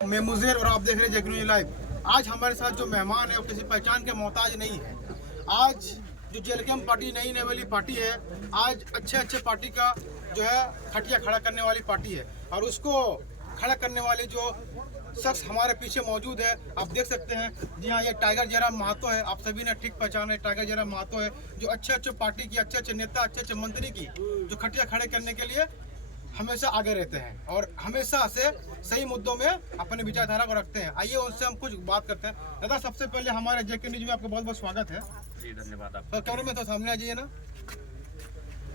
मैं मुज़ेर और आप देख रहे हैं जेके न्यूज़ लाइव। आज हमारे साथ जो मेहमान है वो किसी पहचान के मोहताज नहीं है। आज जो जेलकेम पार्टी नई वाली पार्टी है, आज अच्छे पार्टी का जो है खटिया खड़ा करने वाली पार्टी है और उसको खड़ा करने वाले जो शख्स हमारे पीछे मौजूद है, आप देख सकते हैं। जी हाँ, ये टाइगर जयराम महतो है। आप सभी ने ठीक पहचाना है, टाइगर जयराम महतो है जो अच्छे पार्टी की, अच्छे नेता, अच्छे मंत्री की जो खटिया खड़े करने के लिए हमेशा आगे रहते हैं और हमेशा से सही मुद्दों में अपने विचारधारा को रखते हैं। आइए उनसे हम कुछ बात करते हैं। दादा, सबसे पहले हमारे जेके न्यूज़ में आपका बहुत बहुत स्वागत है। जी धन्यवाद। आप तो कैमरे में तो सामने आ जाइए ना।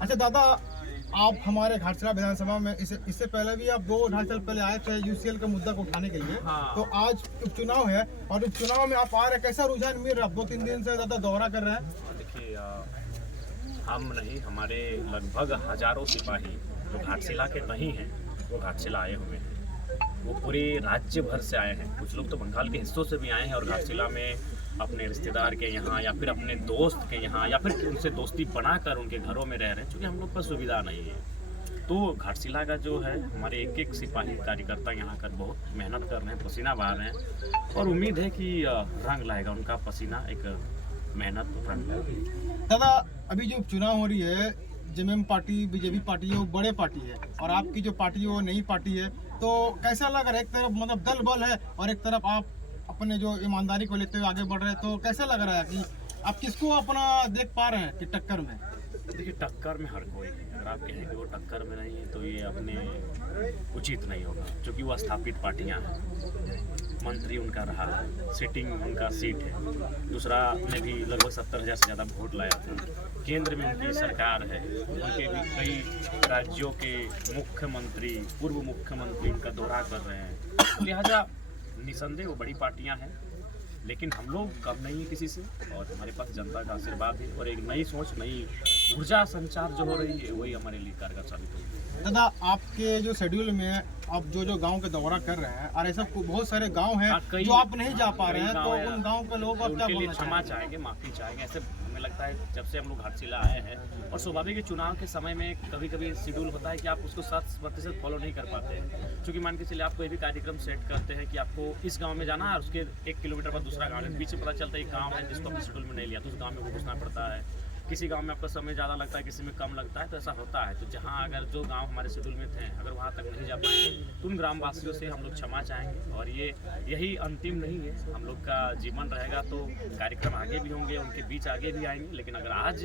अच्छा दादा, आप हमारे घाटशिला विधानसभा में इससे पहले भी आप 2-2.5 साल पहले आए थे यूसीएल के मुद्दा को उठाने के लिए। हाँ। तो आज उपचुनाव है और उपचुनाव में आप आ रहे हैं, कैसा रुझान मिल रहा है? 2-3 दिन से ज़्यादा दौरा कर रहे हैं। देखिए, हम नहीं, हमारे लगभग हजारों सिपाही जो घाटशिला के नहीं हैं वो घाटशिला आए हुए हैं। वो पूरे राज्य भर से आए हैं। कुछ लोग तो बंगाल के हिस्सों से भी आए हैं और घाटशिला में अपने रिश्तेदार के यहाँ या फिर अपने दोस्त के यहाँ या फिर उनसे दोस्ती बनाकर उनके घरों में रह रहे हैं, क्योंकि हम लोग पर सुविधा नहीं है। तो घाटशिला का जो है, हमारे एक सिपाही कार्यकर्ता यहाँ कर बहुत मेहनत कर रहे हैं, पसीना बहा रहे हैं और उम्मीद है कि रंग लाएगा उनका पसीना, एक मेहनत रंग लाएगा। दादा, अभी जो चुनाव हो रही है, जेएमएम पार्टी बीजेपी पार्टी है, वो बड़े पार्टी है और आपकी जो पार्टी है वो नई पार्टी है। तो कैसा लग रहा है? एक तरफ मतलब दल बल है और एक तरफ आप अपने जो ईमानदारी को लेते हुए आगे बढ़ रहे हैं, तो कैसा लग रहा है कि आप किसको अपना देख पा रहे हैं कि टक्कर में? देखिए, टक्कर में हर कोई है। अगर आप कहें कि वो टक्कर में नहीं है तो ये अपने उचित नहीं होगा, क्योंकि वो स्थापित पार्टियां हैं। मंत्री उनका रहा है, सिटिंग उनका सीट है। दूसरा ने भी लगभग 70,000 से ज़्यादा वोट लाया था। केंद्र में उनकी सरकार है, उनके भी कई राज्यों के मुख्यमंत्री, पूर्व मुख्यमंत्री उनका दौरा कर रहे हैं। लिहाजा निसंदेह वो बड़ी पार्टियां हैं, लेकिन हम लोग कम नहीं है किसी से और हमारे पास जनता का आशीर्वाद है और एक नई सोच, नई ऊर्जा संचार जो हो रही है वही हमारे लिए कारगर साबित होगी। दादा, आपके जो शेड्यूल में आप जो गांव के दौरा कर रहे हैं और ऐसा बहुत सारे गांव हैं जो आप नहीं जा पा रहे हैं, तो उन गांव के लोग आप क्या बोलना क्षमा चाहेंगे, माफ़ी चाहेंगे। ऐसे हमें लगता है जब से हम लोग घाटशिला आए हैं और स्वाभाविक चुनाव के समय में कभी कभी शेड्यूल होता है कि आप उसको 100% फॉलो नहीं कर पाते हैं। क्योंकि मान के चलिए आप कोई भी कार्यक्रम सेट करते हैं कि आपको इस गांव में जाना है और उसके 1 किलोमीटर बाद दूसरा गांव है, बीच में पता चलता है एक गांव है जिसको अपने शेड्यूल में नहीं लिया, तो उस गांव में वो घुसना पड़ता है। किसी गांव में आपका समय ज़्यादा लगता है, किसी में कम लगता है, तो ऐसा होता है। तो जहां अगर जो गांव हमारे शेड्यूल में थे, अगर वहां तक नहीं जा पाएंगे तो उन ग्रामवासियों से हम लोग क्षमा चाहेंगे। और यही अंतिम नहीं है, हम लोग का जीवन रहेगा तो कार्यक्रम आगे भी होंगे, उनके बीच आगे भी आएंगे। लेकिन अगर आज,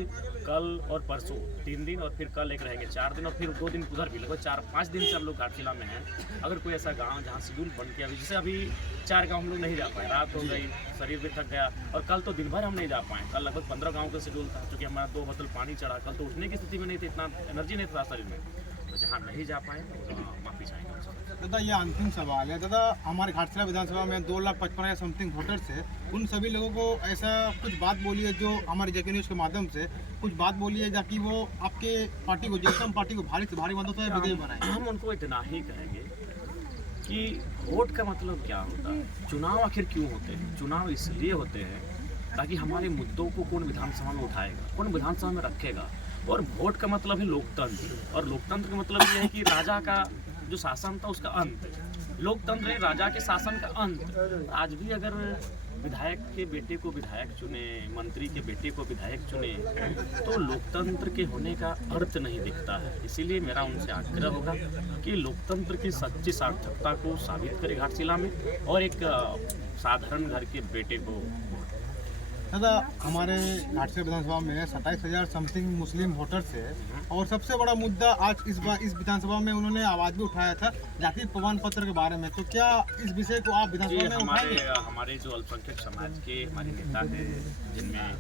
कल और परसों 3 दिन और फिर कल एक रहेंगे 4 दिन और फिर 2 दिन उधर भी, लगभग 4-5 दिन से हम लोग घाटशिला में हैं। अगर कोई ऐसा गाँव जहाँ शेड्यूल बन के जैसे अभी 4 गाँव हम लोग नहीं जा पाए, रात हो गई, शरीर भी थक गया और कल तो दिन भर हम नहीं जा पाए। कल लगभग 15 गाँव का शेड्यूल था, क्योंकि हमारा 2 बोतल पानी चढ़ा। कल तो उठने की स्थिति में नहीं थी, इतना एनर्जी नहीं था शरीर में। तो जहाँ नहीं जा पाए माफ़ी चाहेंगे। दादा, ये अंतिम सवाल है। दादा, हमारे घाटशिला विधानसभा में 2,55,000 समथिंग वोटर्स है, उन सभी लोगों को ऐसा कुछ बात बोलिए जो हमारे जेके न्यूज़ के माध्यम से कुछ बात बोलिए ताकि वो आपके पार्टी को, जेएमएम पार्टी को भारी से भारी मतों से विजयी बनाए। हम उनको इतना ही कहेंगे कि वोट का मतलब क्या होता है, चुनाव आखिर क्यों होते हैं? चुनाव इसलिए होते हैं ताकि हमारे मुद्दों को कौन विधानसभा में उठाएगा, कौन विधानसभा में रखेगा। और वोट का मतलब है लोकतंत्र, और लोकतंत्र का मतलब ये है कि राजा का जो शासन था उसका अंत। लोकतंत्र है राजा के शासन का अंत। आज भी अगर विधायक के बेटे को विधायक चुने, मंत्री के बेटे को विधायक चुने, तो लोकतंत्र के होने का अर्थ नहीं दिखता है। इसीलिए मेरा उनसे आग्रह होगा कि लोकतंत्र की सच्ची सार्थकता को साबित करे घाटशिला में और एक साधारण घर के बेटे को। दादा, हमारे घाटशिला विधानसभा में 27,000 समथिंग मुस्लिम वोटर्स है और सबसे बड़ा मुद्दा आज इस विधानसभा में उन्होंने आवाज़ भी उठाया था जाति प्रमाण पत्र के बारे में। तो क्या इस विषय को आप विधानसभा में उठाएंगे? हमारे जो अल्पसंख्यक समाज के हमारे नेता हैं, जिनमें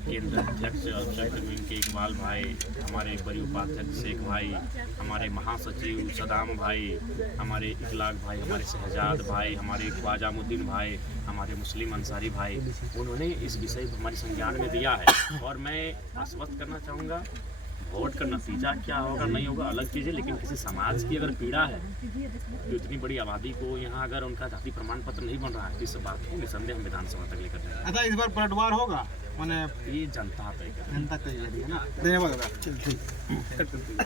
केंद्र अध्यक्ष अल्पसंख्यक के इकबाल भाई, हमारे बड़ी उपाध्यक्ष शेख भाई, हमारे महासचिव सदाम भाई, हमारे इखलाक भाई, हमारे शहजाद भाई, हमारे ख्वाजामुद्दीन भाई, हमारे मुस्लिम अंसारी भाई, उन्होंने इस विषय को हमारे संज्ञान में दिया है। और मैं आश्वस्त करना चाहूँगा, वोट का नतीजा क्या होगा नहीं होगा अलग चीज़ है, लेकिन किसी समाज की अगर पीड़ा है तो इतनी बड़ी आबादी को यहाँ अगर उनका जाति प्रमाण पत्र नहीं बन रहा है, इस बात को निसंदेह हम विधानसभा तक लेकर जाएंगे। अच्छा, इस बार पलटवार होगा? मैंने ये जनता तय करेगी। जनता तय करेगी ना। धन्यवाद दादा।